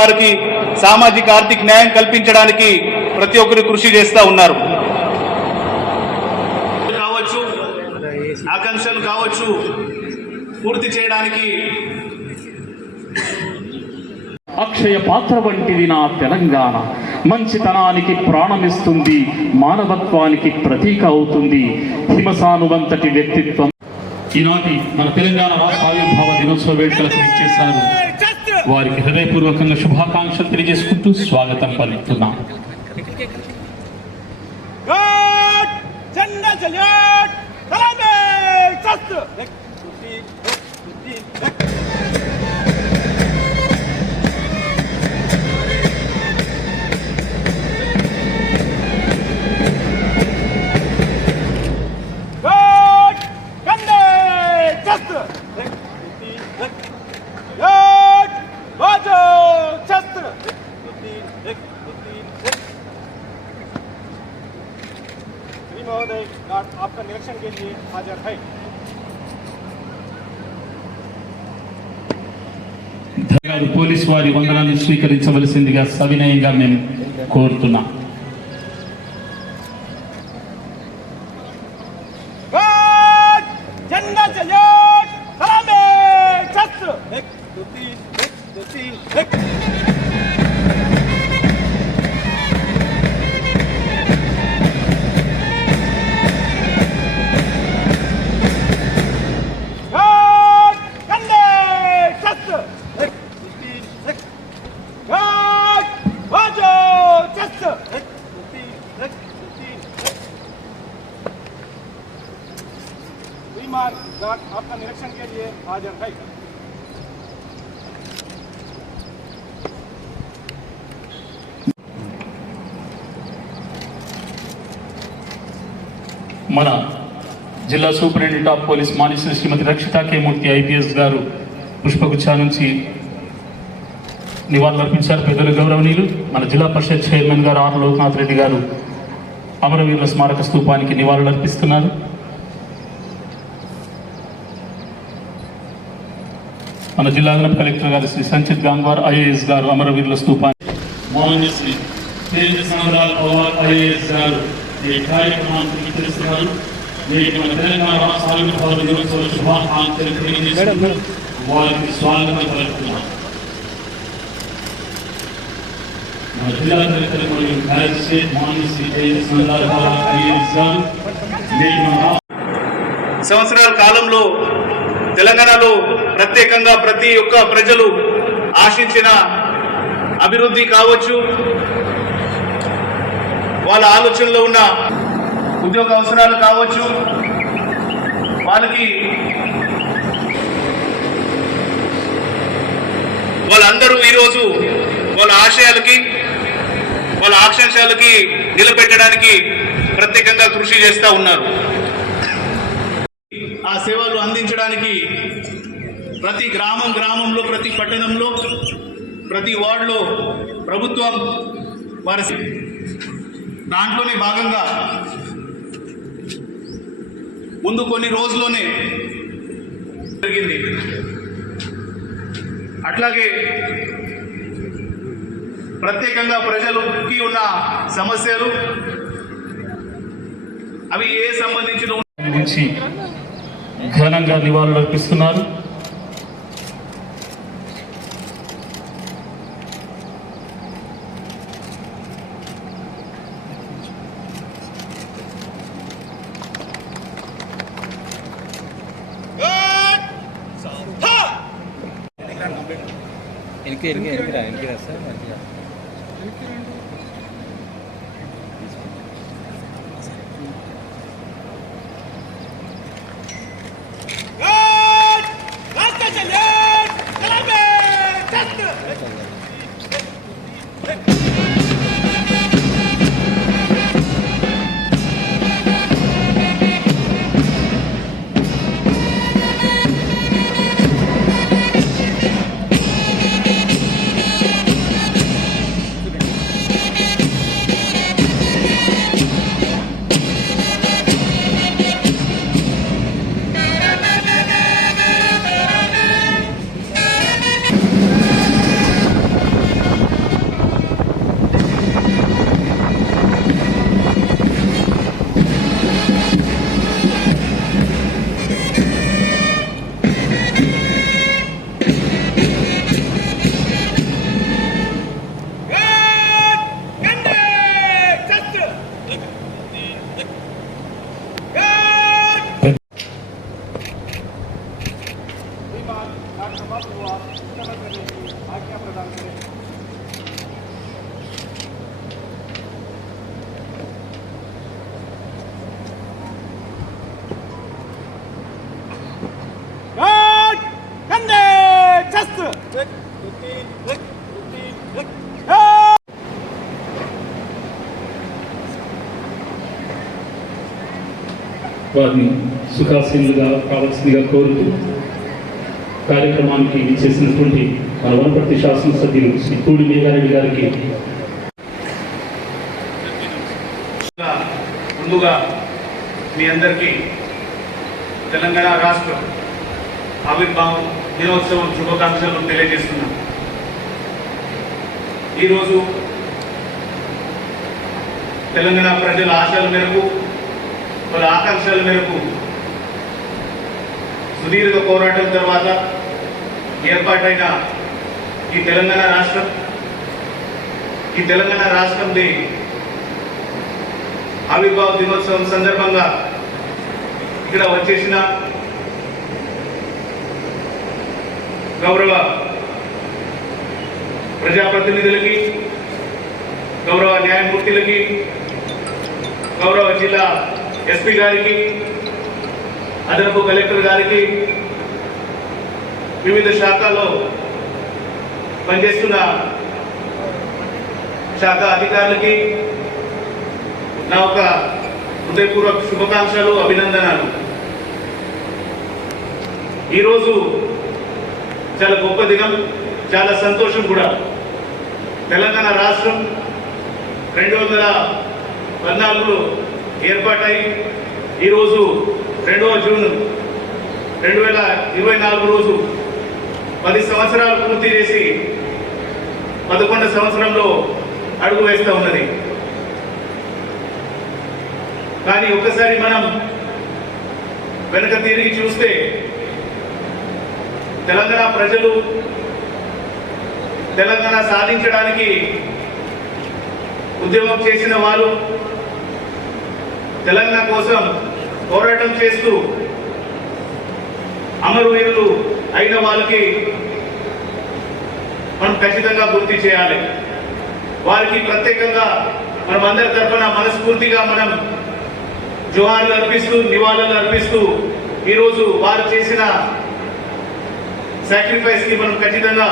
వారికి సామాజిక ఆర్థిక న్యాయం కల్పించడానికి ప్రతి ఒక్కరు కృషి చేస్తూ ఉన్నారు. కావచ్చు ఆకాంక్షలు కావచ్చు పూర్తి చేయడానికి అక్షయ పాత్ర వంటిది నా తెలంగాణ. మంచితనానికి ప్రాణమిస్తుంది మానవత్వానికి ప్రతీక అవుతుంది. హిమసానువంతటి వ్యక్తిత్వం. ఈనాటి మన తెలంగాణ రాష్ట్ర ఆవిర్భావ దినోత్సవ వేడుకలకు ఇచ్చేశారు వారికి హృదయపూర్వకంగా శుభాకాంక్షలు తెలియజేసుకుంటూ స్వాగతం పలుకుతున్నాం Thank you. వారి వందనాన్ని స్వీకరించవలసిందిగా సవినయంగా మేము కోరుతున్నాం. बीमार गार्ड आपका निरीक्षण के लिए हाजिर है మన జిల్లా superintendent of police monster Shrimati Rakshita K Murthy IPS గారు పుష్పగుచ్చా నుంచి నివాళులర్పించారు పెద్దలు గౌరవనీయులు మన జిల్లా పరిషత్ చైర్మన్ గారు ఆర్ లోక్నాథ్ రెడ్డి గారు అమరవీరుల స్మారక స్తూపానికి నివాళులర్పిస్తున్నారు మన జిల్లా అదనపు కలెక్టర్ గారు శ్రీ సంచిత్ గాంగ్వార్ ఐఏఎస్ గారు అమరవీరుల స్తూపాన్ని మాన్యశ్రీ తేజస్నారాల్ పవార్ ఐఏఎస్ గారు. ఈ కార్యక్రమాన్ని స్వీకరిస్తున్నారు మీకు మన తెలంగాణ రాష్ట్ర ఆవిర్భావ దినోత్సవ శుభాకాంక్షలు తెలియజేస్తూ వారికి స్వాగతం పలుకుతున్నాం. మన జిల్లా కలెక్టర్ మరియు కార్యదర్శి మాన్యశ్రీ తేజస్నారాల్ పవార్ ఐఏఎస్ గారు. మీకు మన రాష్ట్ర సంవత్సరాల కాలంలో తెలంగాణలో ప్రత్యేకంగా ప్రతి ఒక్క ప్రజలు ఆశించిన అభివృద్ధి కావచ్చు. వాళ్ళ ఆలోచనలో ఉన్న ఉద్యోగ అవసరాలు కావచ్చు. వాళ్ళకి వాళ్ళందరూ ఈరోజు వాళ్ళ ఆశయాలకి వాళ్ళ ఆకాంక్షలకి నిలబెట్టడానికి ప్రత్యేకంగా కృషి చేస్తూ ఉన్నారు ఆ సేవలు అందించడానికి ప్రతి గ్రామం గ్రామంలో ప్రతి పట్టణంలో ప్రతి వార్డులో ప్రభుత్వం వారి దాంట్లోనే భాగంగా ముందు కొన్ని రోజుల్లోనే జరిగింది. అట్లాగే ప్రత్యేకంగా ప్రజలకి ఉన్న సమస్యలు అవి ఏ సంబంధించిన నుంచి ఘనంగా నివాళులర్పిస్తున్నారు. എനിക്ക് എനിക്ക് എനിക്കിടാ എനിക്കിടാ സാർ എനിക്കിടാ వారిని సుఖాసీనులుగా కావాల్సిందిగా కోరుతూ కార్యక్రమానికి చేసినటువంటి మన వనపర్తి శాసనసభ్యులు శ్రీ పూడి మేఘారెడ్డి గారికి ముందుగా మీ అందరికీ తెలంగాణ రాష్ట్ర ఆవిర్భావం దినోత్సవం శుభాకాంక్షలు తెలియజేస్తున్నాం ఈరోజు తెలంగాణ ప్రజల ఆశల మేరకు వాళ్ళ ఆకాంక్షల మేరకు సుదీర్ఘ పోరాటం తర్వాత ఏర్పాటైన ఈ తెలంగాణ రాష్ట్రం ఈ తెలంగాణ రాష్ట్రంది ఆవిర్భావ దినోత్సవం సందర్భంగా ఇక్కడ వచ్చేసిన గౌరవ ప్రజాప్రతినిధులకి గౌరవ న్యాయమూర్తులకి గౌరవ జిల్లా ఎస్పీ గారికి అదనపు కలెక్టర్ గారికి వివిధ శాఖల్లో పనిచేస్తున్న శాఖ అధికారులకి నా ఒక హృదయపూర్వక శుభాకాంక్షలు అభినందనలు. ఈరోజు చాలా గొప్ప దినం చాలా సంతోషం కూడా. తెలంగాణ రాష్ట్రం రెండు వందల పద్నాలుగులో ఏర్పాటై ఈరోజు రెండవ జూన్ రెండు వేల ఇరవై నాలుగు రోజు పది సంవత్సరాలు పూర్తి చేసి పదకొండు సంవత్సరంలో అడుగు వేస్తూ ఉన్నది. కానీ ఒక్కసారి మనం వెనక తిరిగి చూస్తే తెలంగాణ ప్రజలు తెలంగాణ సాధించడానికి ఉద్యమం చేసిన వారు తెలంగాణ కోసం పోరాటం చేస్తూ అమరవీరులు అయిన వాళ్ళకి మనం ఖచ్చితంగా గుర్తి చేయాలి. వారికి ప్రత్యేకంగా మనం అందరి తరఫున మనస్ఫూర్తిగా మనం జుహార్లు అర్పిస్తూ నివాళులు అర్పిస్తూ ఈరోజు వారు చేసిన సాక్రిఫైస్కి మనం ఖచ్చితంగా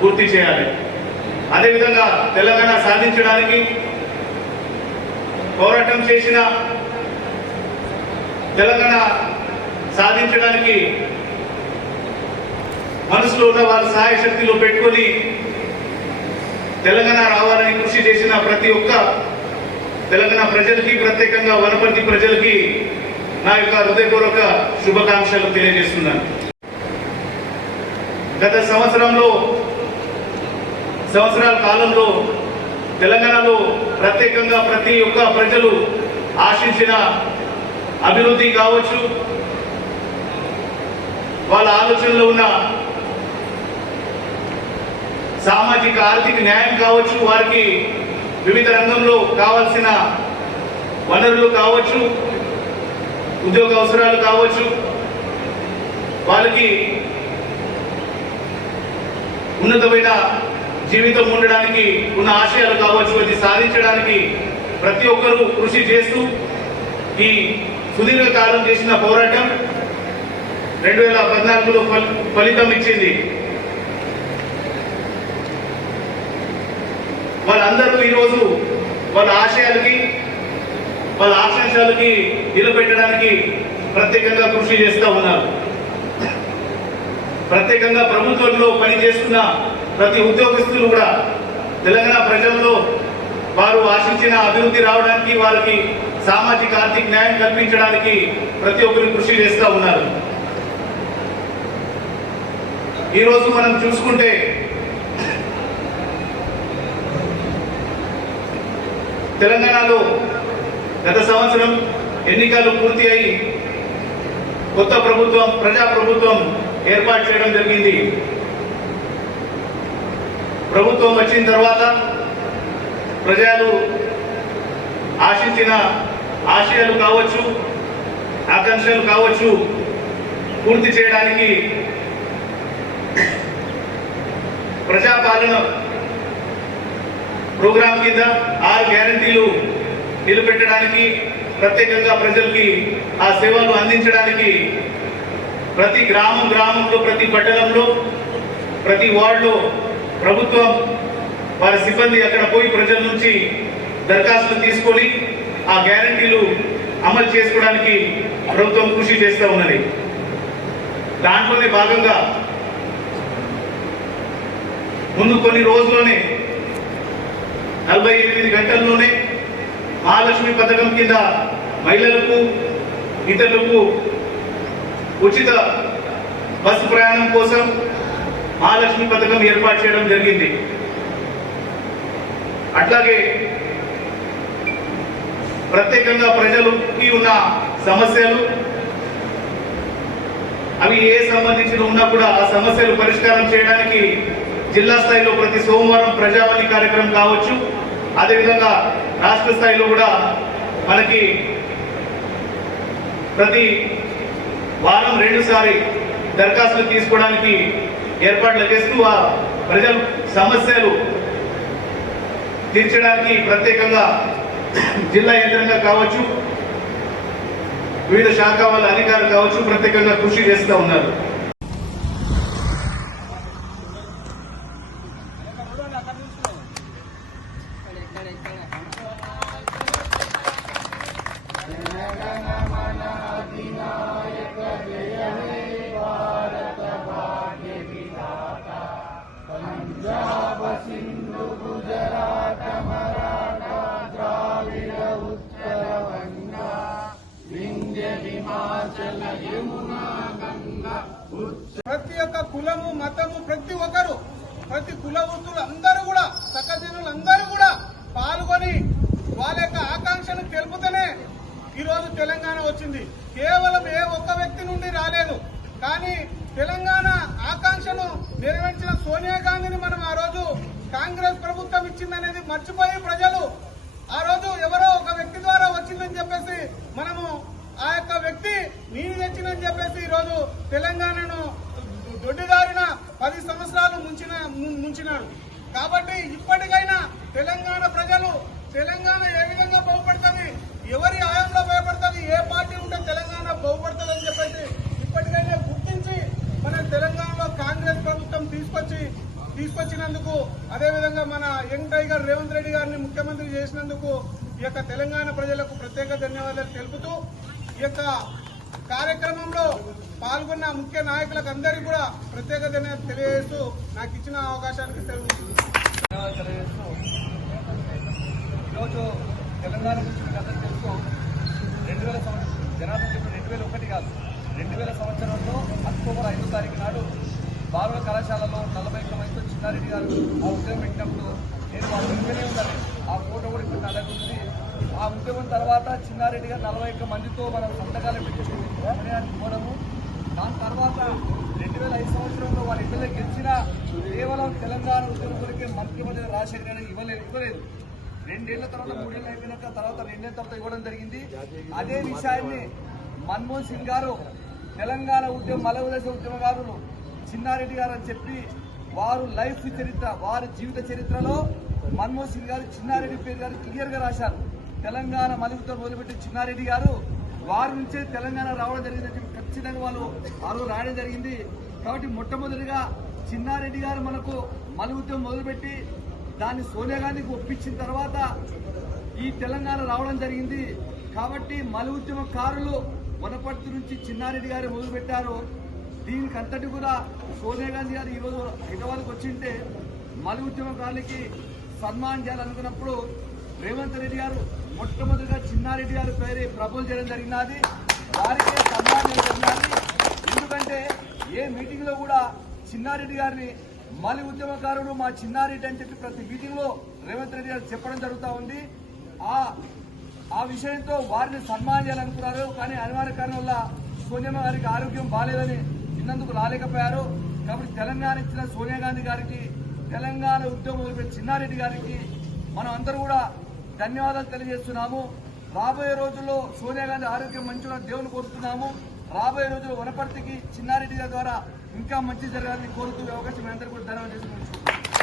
పూర్తి చేయాలి. అదేవిధంగా తెలంగాణ సాధించడానికి పోరాటం చేసిన తెలంగాణ సాధించడానికి మనసులో ఉన్న వారి సహాయ శక్తిలో పెట్టుకొని తెలంగాణ రావాలని కృషి చేసిన ప్రతి ఒక్క తెలంగాణ ప్రజలకి ప్రత్యేకంగా వనపర్తి ప్రజలకి నా యొక్క హృదయపూర్వక శుభాకాంక్షలు తెలియజేస్తున్నాను. గత సంవత్సరంలో సంవత్సరాల కాలంలో తెలంగాణలో ప్రత్యేకంగా ప్రతి ఒక్క ప్రజలు ఆశించిన అభివృద్ధి కావచ్చు వాళ్ళ ఆలోచనలో ఉన్న సామాజిక ఆర్థిక న్యాయం కావచ్చు వారికి వివిధ రంగంలో కావాల్సిన వనరులు కావచ్చు ఉద్యోగ అవసరాలు కావచ్చు వాళ్ళకి ఉన్నతమైన జీవితం ఉండడానికి ఉన్న ఆశయాలు కావచ్చు అది సాధించడానికి ప్రతి ఒక్కరూ కృషి చేస్తూ ఈ సుదీర్ఘ కాలం చేసిన పోరాటం రెండు వేల పద్నాలుగులో ఫలితం ఇచ్చింది. వాళ్ళందరూ ఈరోజు వాళ్ళ ఆశయాలకి వాళ్ళ ఆకాంక్షలకి నిలబెట్టడానికి ప్రత్యేకంగా కృషి చేస్తూ ఉన్నారు. ప్రత్యేకంగా ప్రభుత్వంలో పనిచేస్తున్న ప్రతి ఉద్యోగస్తులు కూడా తెలంగాణ ప్రజల్లో వారు ఆశించిన అభివృద్ధి రావడానికి వారికి సామాజిక ఆర్థిక న్యాయం కల్పించడానికి ప్రతి ఒక్కరు కృషి చేస్తూ ఉన్నారు. ఈరోజు మనం చూసుకుంటే తెలంగాణలో గత సంవత్సరం ఎన్నికలు పూర్తి అయి కొత్త ప్రభుత్వం ప్రజా ప్రభుత్వం ఏర్పాటు చేయడం జరిగింది. ప్రభుత్వం వచ్చిన తర్వాత ప్రజలు ఆశించిన ఆశయాలు కావచ్చు ఆకాంక్షలు కావచ్చు పూర్తి చేయడానికి ప్రజాపాలన ప్రోగ్రాం కింద ఆరు గ్యారంటీలు నిలబెట్టడానికి ప్రత్యేకంగా ప్రజలకి ఆ సేవలు అందించడానికి ప్రతి గ్రామం గ్రామంలో ప్రతి పట్టణంలో ప్రతి వార్డులో ప్రభుత్వం వారి సిబ్బంది అక్కడ పోయి ప్రజల నుంచి దరఖాస్తులు తీసుకొని ఆ గ్యారంటీలు అమలు చేసుకోవడానికి ప్రభుత్వం కృషి చేస్తూ ఉన్నది. దాంట్లోనే భాగంగా ముందు కొన్ని రోజుల్లోనే నలభై ఎనిమిది గంటల్లోనే మహాలక్ష్మి పథకం కింద మహిళలకు ఇతరులకు ఉచిత బస్సు ప్రయాణం కోసం మహాలక్ష్మి పథకం ఏర్పాటు చేయడం జరిగింది. అట్లాగే ప్రత్యేకంగా ప్రజలకి ఉన్న సమస్యలు అవి ఏ సంబంధించిన ఉన్నా కూడా ఆ సమస్యలు పరిష్కారం చేయడానికి జిల్లా స్థాయిలో ప్రతి సోమవారం ప్రజావాణి కార్యక్రమం కావచ్చు. అదేవిధంగా రాష్ట్ర స్థాయిలో కూడా మనకి ప్రతి వారం రెండుసారి దరఖాస్తులు తీసుకోవడానికి ఏర్పాట్లు చేస్తూ ఆ ప్రజల సమస్యలు తీర్చడానికి ప్రత్యేకంగా జిల్లా యంత్రంగా కావచ్చు వివిధ శాఖ వాళ్ళ అధికారులు కావచ్చు ప్రత్యేకంగా కృషి చేస్తూ ఉన్నారు. ప్రతి ఒక్క కులము మతము ప్రతి ఒక్కరు ప్రతి కుల వృత్తులు అందరూ కూడా సకజనులు అందరూ కూడా పాల్గొని వాళ్ళ యొక్క ఆకాంక్షను తెలుపుతూనే ఈరోజు తెలంగాణ వచ్చింది. కేవలం ఏ ఒక్క వ్యక్తి నుండి రాలేదు. కానీ తెలంగాణ ఆకాంక్షను నెరవేర్చిన సోనియా గాంధీని మనం ఆ రోజు కాంగ్రెస్ ప్రభుత్వం ఇచ్చిందనేది మర్చిపోయి ప్రజలు ఆ రోజు ఎవరో ఒక వ్యక్తి ద్వారా వచ్చిందని చెప్పేసి మనము ఆ యొక్క వ్యక్తి నేను తెచ్చిందని చెప్పేసి ఈ రోజు తెలంగాణను దొడ్డిదారిన పది సంవత్సరాలు ముంచిన ము- ముంచినాడు కాబట్టి ఇప్పటికైనా తెలంగాణ ప్రజలు తెలంగాణ ఏ విధంగా బాగుపడుతుంది ఎవరి ఆయంలో భయపడుతుంది ఏ పార్టీ ఉంటే తెలంగాణ బాగుపడుతుంది అని చెప్పేసి ఇప్పటికైనా గుర్తించి మన తెలంగాణలో కాంగ్రెస్ ప్రభుత్వం తీసుకొచ్చి తీసుకొచ్చినందుకు అదేవిధంగా మన యంగ్ టైగర్ రేవంత్ రెడ్డి గారిని ముఖ్యమంత్రి చేసినందుకు ఈ యొక్క తెలంగాణ ప్రజలకు ప్రత్యేక ధన్యవాదాలు తెలుపుతూ ఈ యొక్క కార్యక్రమంలో పాల్గొన్న ముఖ్య నాయకులకు అందరికీ కూడా ప్రత్యేక తెలియజేస్తూ నాకు ఇచ్చిన అవకాశానికి సెలవు ఈరోజు తెలంగాణ గురించి తెలుసు రెండు వేల సంవత్సరం జనాభా చెప్పిన రెండు వేల ఒకటి కాదు. రెండు వేల సంవత్సరంలో అక్టోబర్ ఐదో తారీఖు నాడు బాలుల కళాశాలలో నలభై ఒక్క మందితో చిన్నారెడ్డి గారు ఆ ఉద్యమం పెట్టినప్పుడు నేను వాళ్ళ వెనుకనే ఉన్నాను. ఆ ఫోటో కూడా ఇప్పుడు నా ఆ ఉద్యమం తర్వాత చిన్నారెడ్డి గారు నలభై ఒక్క మందితో మనం సంతకాలు పెట్టేసి నిర్ణయానికి పోవడము దాని తర్వాత రెండు వేల ఐదు సంవత్సరంలో వాళ్ళ ఎమ్మెల్యే గెలిచిన కేవలం తెలంగాణ ఉద్యమంలోకి ముఖ్యమంత్రి రాజశేఖర గారు ఇవ్వలేదు ఇవ్వలేదు. రెండేళ్ళ తర్వాత మూడేళ్ళు అయిపోయినాక తర్వాత రెండేళ్ళ తర్వాత ఇవ్వడం జరిగింది. అదే విషయాన్ని మన్మోహన్ సింగ్ గారు తెలంగాణ ఉద్యమం మలవదశ ఉద్యమకారులు చిన్నారెడ్డి గారు అని చెప్పి వారు లైఫ్ చరిత్ర వారి జీవిత చరిత్రలో మన్మోహన్ సింగ్ గారు చిన్నారెడ్డి పేరు గారు క్లియర్గా రాశారు. తెలంగాణ మలుగుతో మొదలుపెట్టి చిన్నారెడ్డి గారు వారి నుంచే తెలంగాణ రావడం జరిగిందని చెప్పి ఖచ్చితంగా వాళ్ళు ఆ రోజు రాయడం జరిగింది. కాబట్టి మొట్టమొదటిగా చిన్నారెడ్డి గారు మనకు మలుగుతో మొదలుపెట్టి దాన్ని సోనియా గాంధీకి ఒప్పించిన తర్వాత ఈ తెలంగాణ రావడం జరిగింది. కాబట్టి మలి ఉద్యమకారులు వనపర్తి నుంచి చిన్నారెడ్డి గారు మొదలుపెట్టారు. దీనికి అంతటి కూడా సోనియా గాంధీ గారు ఈరోజు హైదరాబాద్కి వచ్చింటే మలి ఉద్యమకారులకి సన్మానం చేయాలనుకున్నప్పుడు రేవంత్ రెడ్డి గారు మొట్టమొదటిగా చిన్నారెడ్డి గారి పేరు ప్రపోజ్ చేయడం జరిగినది. వారికే సన్మానం చేయడం జరిగినది. ఎందుకంటే ఏ మీటింగ్లో కూడా చిన్నారెడ్డి గారిని మళ్ళీ ఉద్యమకారుడు మా చిన్నారెడ్డి అని చెప్పి ప్రతి మీటింగ్లో రేవంత్ రెడ్డి గారు చెప్పడం జరుగుతూ ఉంది. ఆ ఆ విషయంతో వారిని సన్మానం చేయాలనుకున్నారు. కానీ అనివార్య కారణం వల్ల సోనియా గారికి ఆరోగ్యం బాగాలేదని ఇన్నందుకు రాలేకపోయారు. కాబట్టి తెలంగాణ ఇచ్చిన సోనియా గాంధీ గారికి తెలంగాణ ఉద్యమం చిన్నారెడ్డి గారికి మనం అందరూ కూడా ధన్యవాదాలు తెలియజేస్తున్నాము. రాబోయే రోజుల్లో సోనియా గాంధీ ఆరోగ్యం మంచిగా దేవుని కోరుతున్నాము. రాబోయే రోజుల్లో వనపర్తికి చిన్నారెడ్డి గారి ద్వారా ఇంకా మంచి జరగాలని కోరుతూ అవకాశం అందరూ కూడా ధన్యవాదాలు చేసుకుంటున్నాను